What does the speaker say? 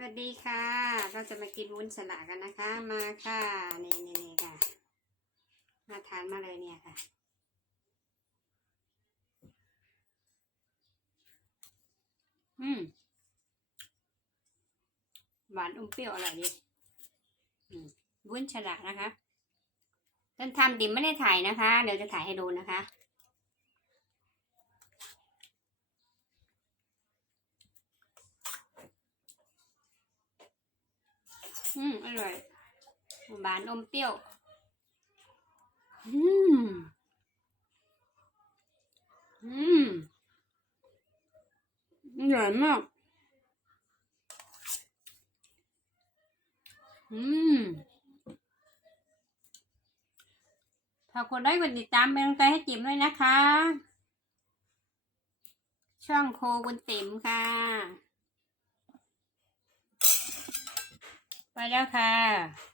สวัสดีค่ะ เราจะมากินวุ้นสละกันนะคะ มาค่ะ นี่นี่นี่ค่ะ มาทานมาเลยเนี่ยค่ะ อืม หวานอมเปรี้ยวอร่อยดีวุ้นฉลากนะคะต้นทำดิมไม่ได้ถ่ายนะคะ เดี๋ยวจะถ่ายให้ดูนะคะ อืม อร่อย หวานอมเปรี้ยว อืม อืม อร่อยมาก อืมฝากกดไลค์กดติดตามเป็นกำลังใจให้จิ๋มด้วยนะคะ ช่องโคกุนติ๋มค่ะ ไปแล้วค่ะ